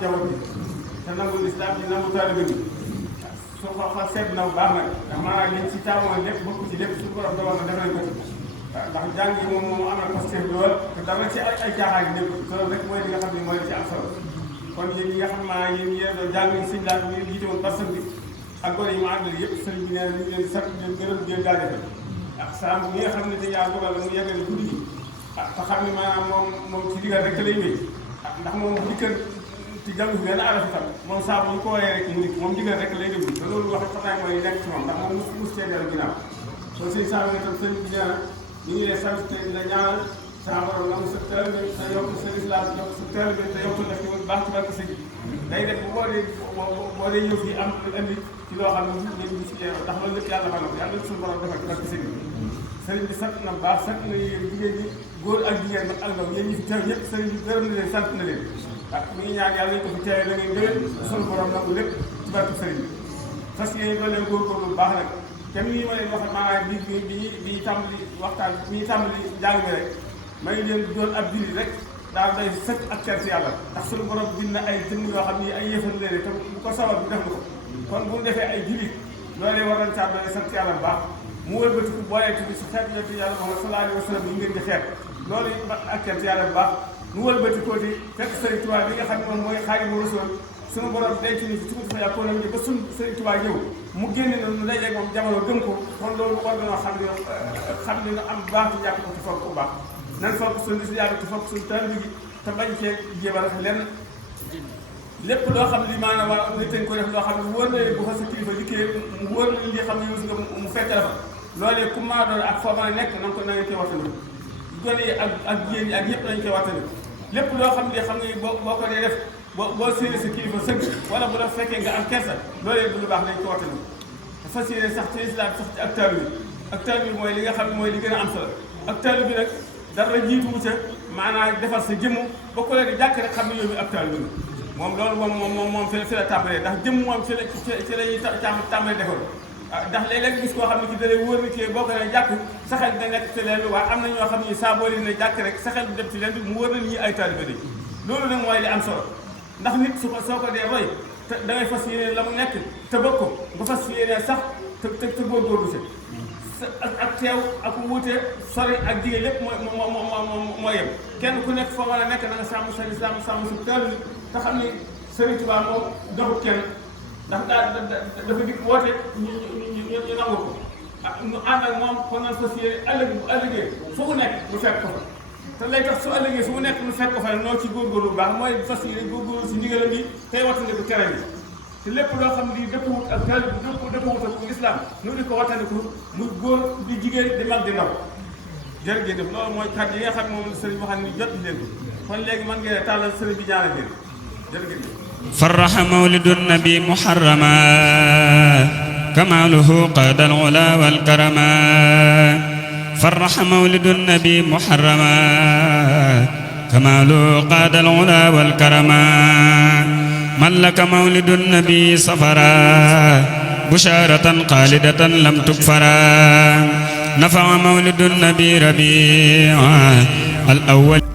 njaboot bi te nangu lislaam bi nangu taalibe bi su ko xa seet na bu baax nag ndax maanaam liñ ci taamoon lépp bokk ci lépp suñu borom dogal na def nañ ko ci ndax jàng yi moom am na posté lool te dara ci ay caaxaan yi nekk loolu rek mooy li nga xam ne mooy ci am solo kon yéen ñi nga xam maa yéen yéen doon jàng sëñ laat bi ngeen jiite woon personne bi ak gone yi mu àndal yëpp sëriñ bi nee na ñu ngi leen di sant di leen gërëm di leen jaajëfal ak saa mi nga xam ne te yaa dogal mu yeggale guddi gi te xam ne maanaam moom ci digal rek lay wéy ndax moom bu dikkal ci jàngu benn arafu tam moom saa bu ñu ko woowee rek mu nit moom digal rek lay déglu te loolu wax fataay mooy nekk ci moom ndax moom mus cee dellu ginnaaw kon sëñ saa tam sëñ bi nee na ñu ngi lay sant te di la ñaanal saa borom nga mu sa teel bi te yokk sa lislaam yokk sa teel bi te yokk la ci baax ci barke sëñ day def bu boo dee ñëw fii am indi ci loo xam ne ñu ci yeewoo ndax loolu lépp yàlla mën na ko yàlla suñu borom defal ci barke sëñ bi sëriñ bi sant na baax sant na yéen jigéen ñi góor ak jigéen mag ak ndaw yéen ñi fi teew ñëpp sëriñ bi gërëm na leen sant na leen mi ngi ñaan yàlla ñu ko fi teewee da ngay déwén suñu borom nangu lépp ci barke sëriñ bi fas yéen doo leen góorgóorlu bu baax nag kenn yi ma leen wax maanaam bi tàmbali waxtaan bi tàmbali njàng mi rek may leen doon ab julli rek daal day sëkk ak cant yàlla ndax suñu borom bind na ay jëmm yoo xam ni ay yëfal leen te bu ko sabab bi def na ko kon bu ñu defee ay julli loolee war nañ saa doole sant yàlla bu baax mu wëlbatiku booleeti bi si xeet yonent yàlla Muhammad sallallahu alayhi wa sallam yi ngeen di xeet loolu ak cant yàlla bu baax mu wëlbatikoo di fekk Sëriñ Tuubaa bi nga xam ne moom mooy Xaadimu Rasuul suñu borom denc ni ci tuuti fa yàqoon nañu ba suñ Sëriñ Tuubaa ñëw mu génne na nu dajeeg moom jamono gëm ko kon loolu war nañoo xam ne am baax ci jàpp ko ci foog bu baax nan foog suñu lislaam bi ci foog suñu taalibe gi te bañ cee jéem a def lenn lépp loo xam li maanaam waa nit ko def loo xam ne wóor na bu fa sa kilifa liggéey mu wóor na li xam ne mos nga mu fekk la fa loolee ku maa doon ak foo mën a nekk na nga ko na nga koy waxtaanee gone yi ak jigéen ñi ak ñëpp lañ koy waxtaanee lépp loo xam ne xam nga boo ko dee def boo séenee sa kilifa sëgg wala bu la fekkee nga am kersa loolee du lu baax nañ ko waxtaanee fas yéene sax ci islam sax ci ak taalibe bi mooy li nga xam ne mooy li gën a am solo ak taalibe bi nag dara jiitu wu ca maanaam defar sa jëmm ba ko leen di jàkk rek xam ne yow mi ab taalibe bi moom loolu moom fi la tàmbalee ndax jëmm moom ci la ñuy tàmbalee defar ndax léeg-léeg gis koo xam ne ci dalee wóor na ci boo ko ne jàkk sa xel dina nekk ci leen bi waaye am na ñoo xam ne saa boo leen ne jàkk rek sa xel bi dem ci leen bi mu wóor na ñi ay taalibe lañ loolu nag mooy li am solo ndax nit soo ko dee roy te da ngay fas yéene la mu nekk te bëgg ko nga fas yéene sax te góorgóorlu si ak teew ak wuute sori ak jigéen lépp moo yem kenn ku nekk foo mën a nekk na nga sàmm sa lislaam sàmm sa taalibe te xam ni Sëriñ Tuubaa moom doxut kenn ndax dafa dikk woote ñu nangu ko ñu ànd ak moom kon nag fas yéene bu ëllëgee fu mu nekk mu fekk ko fa te lay tax su ëllëgee fu mu nekk mu fekk ko fa noo ci góorgóorlu bu baax mooy fas yéene góorgóorlu si ndigalam bi tey wattandiku tere bi te lépp loo xam ne dëppwut ak taalibe bi dëppwut ak lislaam nu di ko wattandiku muy góor di jigéen di mag di ndaw jërëjëf loolu mooy kàddu yi nga xam ne moom sëriñ boo xam ne jot leen kon léegi man ngeen tàllal sëriñ bi ñaanal leen jërëjëf فرح مولد النبي محرما كماله قاد العلا والكرما فرح مولد النبي محرما كماله قاد العلا والكرما ملك مولد النبي صفرا بشارة خالدة لم تكفرا نفع مولد النبي ربيعا الأول